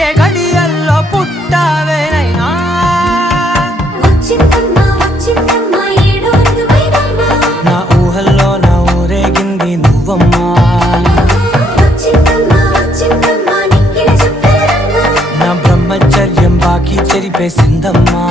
ఏ గడియల్లో పుట్టావేనైనా నా ఊహల్లో నా ఊరేగింది నువ్వమ్మా నా బ్రహ్మచర్యం బాకీ చెరిపేసిందమ్మా